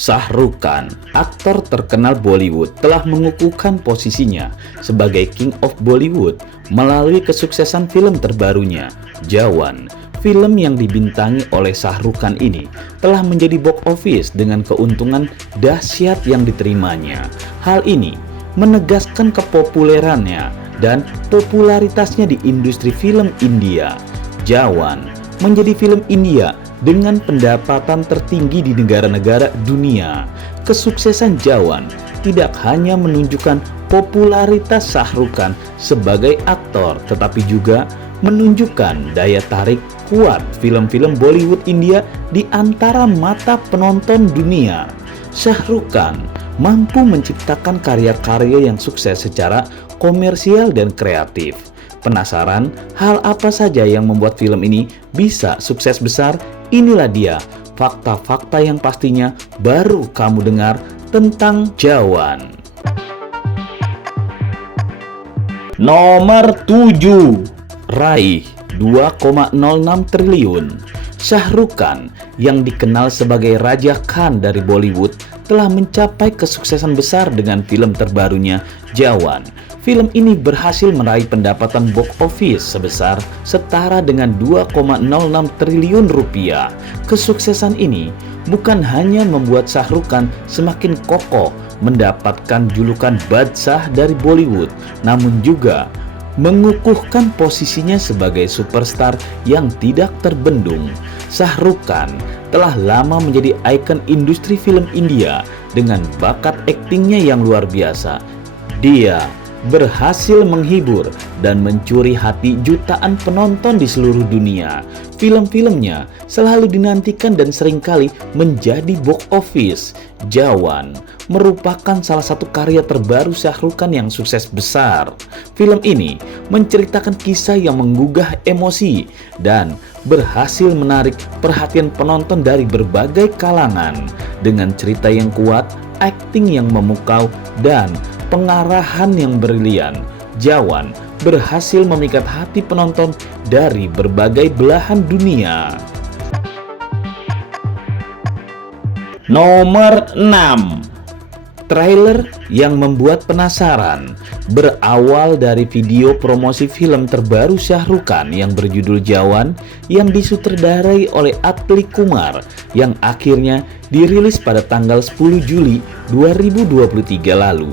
Shah Rukh Khan, aktor terkenal Bollywood, telah mengukuhkan posisinya sebagai King of Bollywood melalui kesuksesan film terbarunya, Jawan. Film yang dibintangi oleh Shah Rukh Khan ini telah menjadi box office dengan keuntungan dahsyat yang diterimanya. Hal ini menegaskan kepopulerannya dan popularitasnya di industri film India. Jawan menjadi film India dengan pendapatan tertinggi di negara-negara dunia. Kesuksesan Jawan tidak hanya menunjukkan popularitas Shah Rukh Khan sebagai aktor, tetapi juga menunjukkan daya tarik kuat film-film Bollywood India di antara mata penonton dunia. Shah Rukh Khan mampu menciptakan karya-karya yang sukses secara komersial dan kreatif. Penasaran hal apa saja yang membuat film ini bisa sukses besar? Inilah dia fakta-fakta yang pastinya baru kamu dengar tentang Jawan. Nomor 7, raih 2,06 triliun. Shah Rukh Khan yang dikenal sebagai Raja Khan dari Bollywood telah mencapai kesuksesan besar dengan film terbarunya Jawan. Film ini berhasil meraih pendapatan box office sebesar setara dengan 2,06 triliun rupiah. Kesuksesan ini bukan hanya membuat Shah Rukh Khan semakin kokoh mendapatkan julukan Badshah dari Bollywood, namun juga mengukuhkan posisinya sebagai superstar yang tidak terbendung. Shah Rukh Khan telah lama menjadi ikon industri film India dengan bakat aktingnya yang luar biasa. Dia berhasil menghibur dan mencuri hati jutaan penonton di seluruh dunia. Film-filmnya selalu dinantikan dan seringkali menjadi box office. Jawan merupakan salah satu karya terbaru Shah Rukh Khan yang sukses besar. Film ini menceritakan kisah yang menggugah emosi dan berhasil menarik perhatian penonton dari berbagai kalangan. Dengan cerita yang kuat, akting yang memukau, dan pengarahan yang brilian, Jawan berhasil memikat hati penonton dari berbagai belahan dunia. Nomor 6, trailer yang membuat penasaran. Berawal dari video promosi film terbaru Shah Rukh Khan yang berjudul Jawan yang disutradarai oleh Atli Kumar yang akhirnya dirilis pada tanggal 10 Juli 2023 lalu.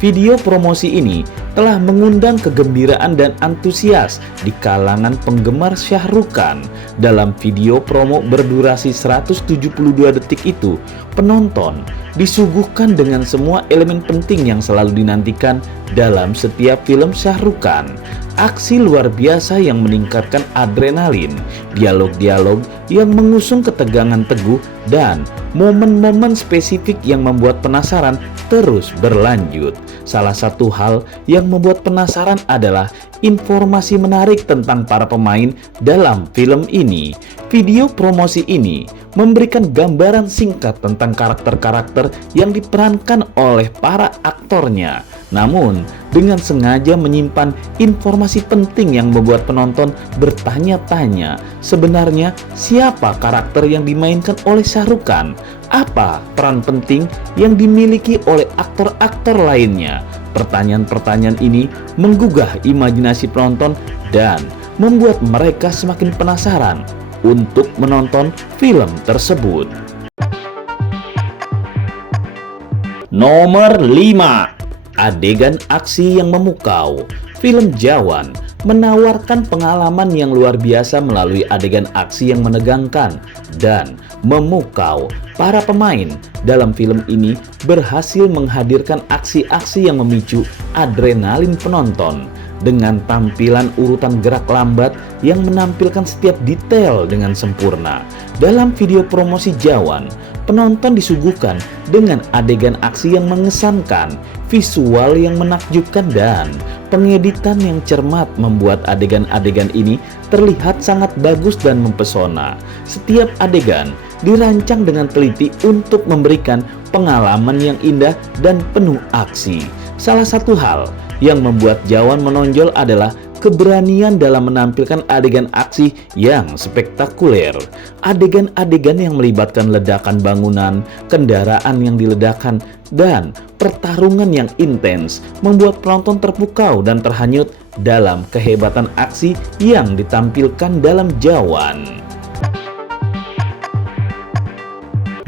Video promosi ini telah mengundang kegembiraan dan antusias di kalangan penggemar Shah Rukh Khan. Dalam video promo berdurasi 172 detik itu, penonton disuguhkan dengan semua elemen penting yang selalu dinantikan dalam setiap film Shah Rukh Khan. Aksi luar biasa yang meningkatkan adrenalin, dialog-dialog yang mengusung ketegangan teguh, dan momen-momen spesifik yang membuat penasaran terus berlanjut. Salah satu hal yang membuat penasaran adalah informasi menarik tentang para pemain dalam film ini. Video promosi ini memberikan gambaran singkat tentang karakter-karakter yang diperankan oleh para aktornya, namun dengan sengaja menyimpan informasi penting yang membuat penonton bertanya-tanya, sebenarnya siapa karakter yang dimainkan oleh Shah Rukh Khan? Apa peran penting yang dimiliki oleh aktor-aktor lainnya? Pertanyaan-pertanyaan ini menggugah imajinasi penonton dan membuat mereka semakin penasaran untuk menonton film tersebut. Nomor 5, adegan aksi yang memukau. Film Jawan menawarkan pengalaman yang luar biasa melalui adegan aksi yang menegangkan dan memukau. Para pemain dalam film ini berhasil menghadirkan aksi-aksi yang memicu adrenalin penonton dengan tampilan urutan gerak lambat yang menampilkan setiap detail dengan sempurna. Dalam video promosi Jawan, penonton disuguhkan dengan adegan aksi yang mengesankan, visual yang menakjubkan, dan pengeditan yang cermat membuat adegan-adegan ini terlihat sangat bagus dan mempesona. Setiap adegan dirancang dengan teliti untuk memberikan pengalaman yang indah dan penuh aksi. Salah satu hal yang membuat Jawan menonjol adalah keberanian dalam menampilkan adegan aksi yang spektakuler. Adegan-adegan yang melibatkan ledakan bangunan, kendaraan yang diledakkan, dan pertarungan yang intens membuat penonton terpukau dan terhanyut dalam kehebatan aksi yang ditampilkan dalam Jawan.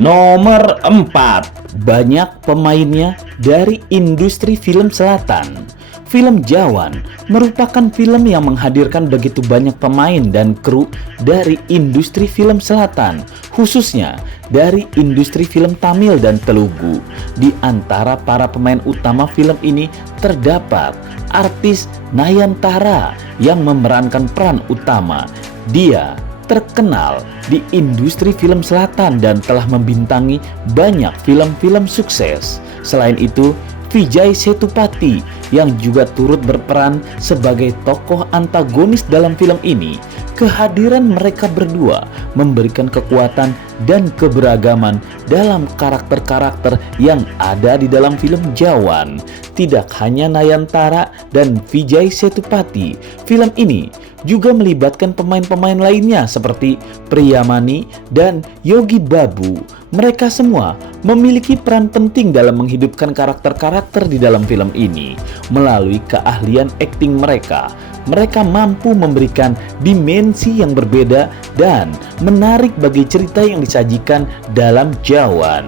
Nomor 4, banyak pemainnya dari industri film selatan. Film Jawan merupakan film yang menghadirkan begitu banyak pemain dan kru dari industri film selatan, khususnya dari industri film Tamil dan Telugu. Di antara para pemain utama film ini terdapat artis Nayantara yang memerankan peran utama. Dia terkenal di industri film selatan dan telah membintangi banyak film-film sukses. Selain itu, Vijay Sethupathi yang juga turut berperan sebagai tokoh antagonis dalam film ini. Kehadiran mereka berdua memberikan kekuatan dan keberagaman dalam karakter-karakter yang ada di dalam film Jawan. Tidak hanya Nayantara dan Vijay Sethupathi, film ini juga melibatkan pemain-pemain lainnya seperti Priyamani dan Yogi Babu. Mereka semua memiliki peran penting dalam menghidupkan karakter-karakter di dalam film ini. Melalui keahlian akting mereka, mereka mampu memberikan dimensi yang berbeda dan menarik bagi cerita yang disajikan dalam Jawan.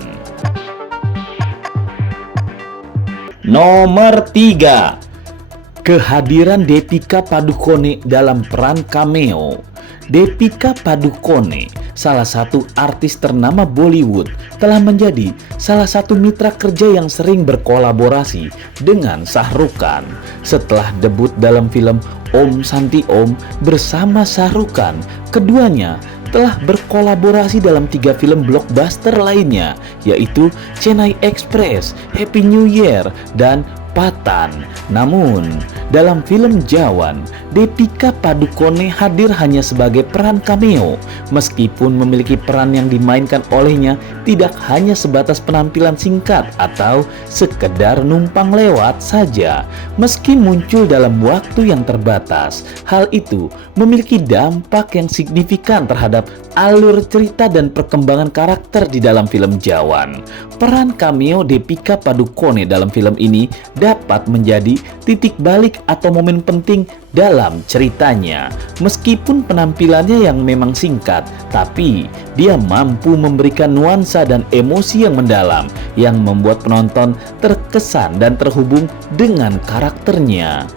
Nomor 3, kehadiran Deepika Padukone dalam peran cameo. Deepika Padukone, salah satu artis ternama Bollywood, telah menjadi salah satu mitra kerja yang sering berkolaborasi dengan Shah Rukh Khan. Setelah debut dalam film Om Santi Om bersama Shah Rukh Khan, keduanya telah berkolaborasi dalam 3 film blockbuster lainnya, yaitu Chennai Express, Happy New Year, dan Patan. Namun, dalam film Jawan, Deepika Padukone hadir hanya sebagai peran cameo. Meskipun memiliki peran yang dimainkan olehnya tidak hanya sebatas penampilan singkat atau sekedar numpang lewat saja. Meski muncul dalam waktu yang terbatas, hal itu memiliki dampak yang signifikan terhadap alur cerita dan perkembangan karakter di dalam film Jawan. Peran cameo Deepika Padukone dalam film ini dapat menjadi titik balik atau momen penting dalam ceritanya. Meskipun penampilannya yang memang singkat, tapi dia mampu memberikan nuansa dan emosi yang mendalam yang membuat penonton terkesan dan terhubung dengan karakternya.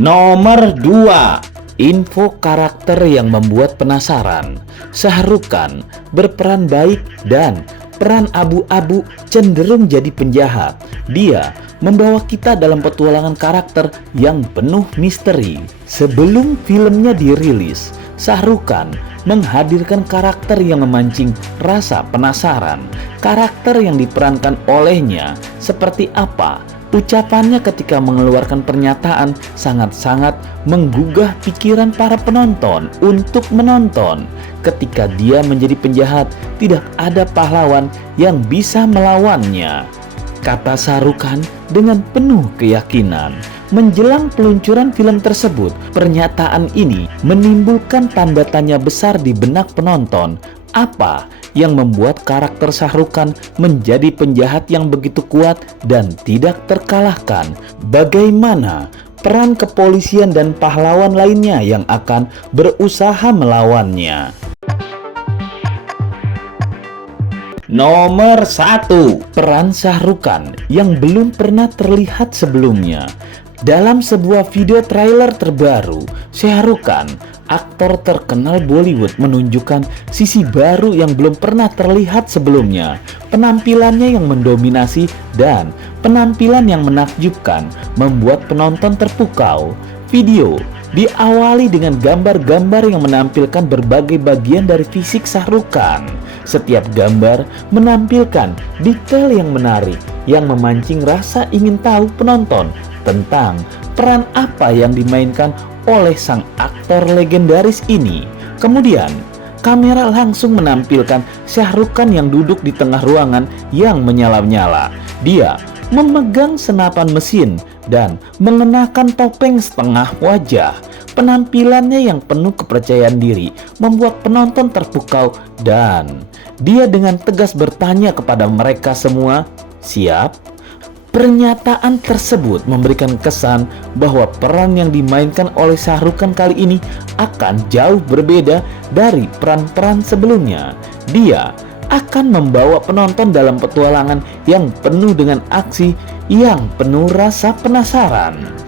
Nomor 2, info karakter yang membuat penasaran. Shah Rukh Khan berperan baik dan peran abu-abu cenderung jadi penjahat. Dia membawa kita dalam petualangan karakter yang penuh misteri. Sebelum filmnya dirilis, Shah Rukh Khan menghadirkan karakter yang memancing rasa penasaran. Karakter yang diperankan olehnya seperti apa? Ucapannya ketika mengeluarkan pernyataan sangat-sangat menggugah pikiran para penonton untuk menonton. Ketika dia menjadi penjahat, tidak ada pahlawan yang bisa melawannya, kata Shah Rukh Khan dengan penuh keyakinan. Menjelang peluncuran film tersebut, pernyataan ini menimbulkan tanda tanya besar di benak penonton. Apa yang membuat karakter Shah Rukh Khan menjadi penjahat yang begitu kuat dan tidak terkalahkan? Bagaimana peran kepolisian dan pahlawan lainnya yang akan berusaha melawannya? Nomor 1, peran Shah Rukh Khan yang belum pernah terlihat sebelumnya. Dalam sebuah video trailer terbaru, Shah Rukh Khan, aktor terkenal Bollywood, menunjukkan sisi baru yang belum pernah terlihat sebelumnya. Penampilannya yang mendominasi dan penampilan yang menakjubkan membuat penonton terpukau. Video diawali dengan gambar-gambar yang menampilkan berbagai bagian dari fisik Shah Rukh Khan. Setiap gambar menampilkan detail yang menarik yang memancing rasa ingin tahu penonton tentang peran apa yang dimainkan oleh sang aktor legendaris ini. Kemudian, kamera langsung menampilkan Shah Rukh Khan yang duduk di tengah ruangan yang menyala-nyala. Dia memegang senapan mesin dan mengenakan topeng setengah wajah. Penampilannya yang penuh kepercayaan diri membuat penonton terpukau dan dia dengan tegas bertanya kepada mereka semua, "Siap?" Pernyataan tersebut memberikan kesan bahwa peran yang dimainkan oleh Shah Rukh Khan kali ini akan jauh berbeda dari peran-peran sebelumnya. Dia akan membawa penonton dalam petualangan yang penuh dengan aksi yang penuh rasa penasaran.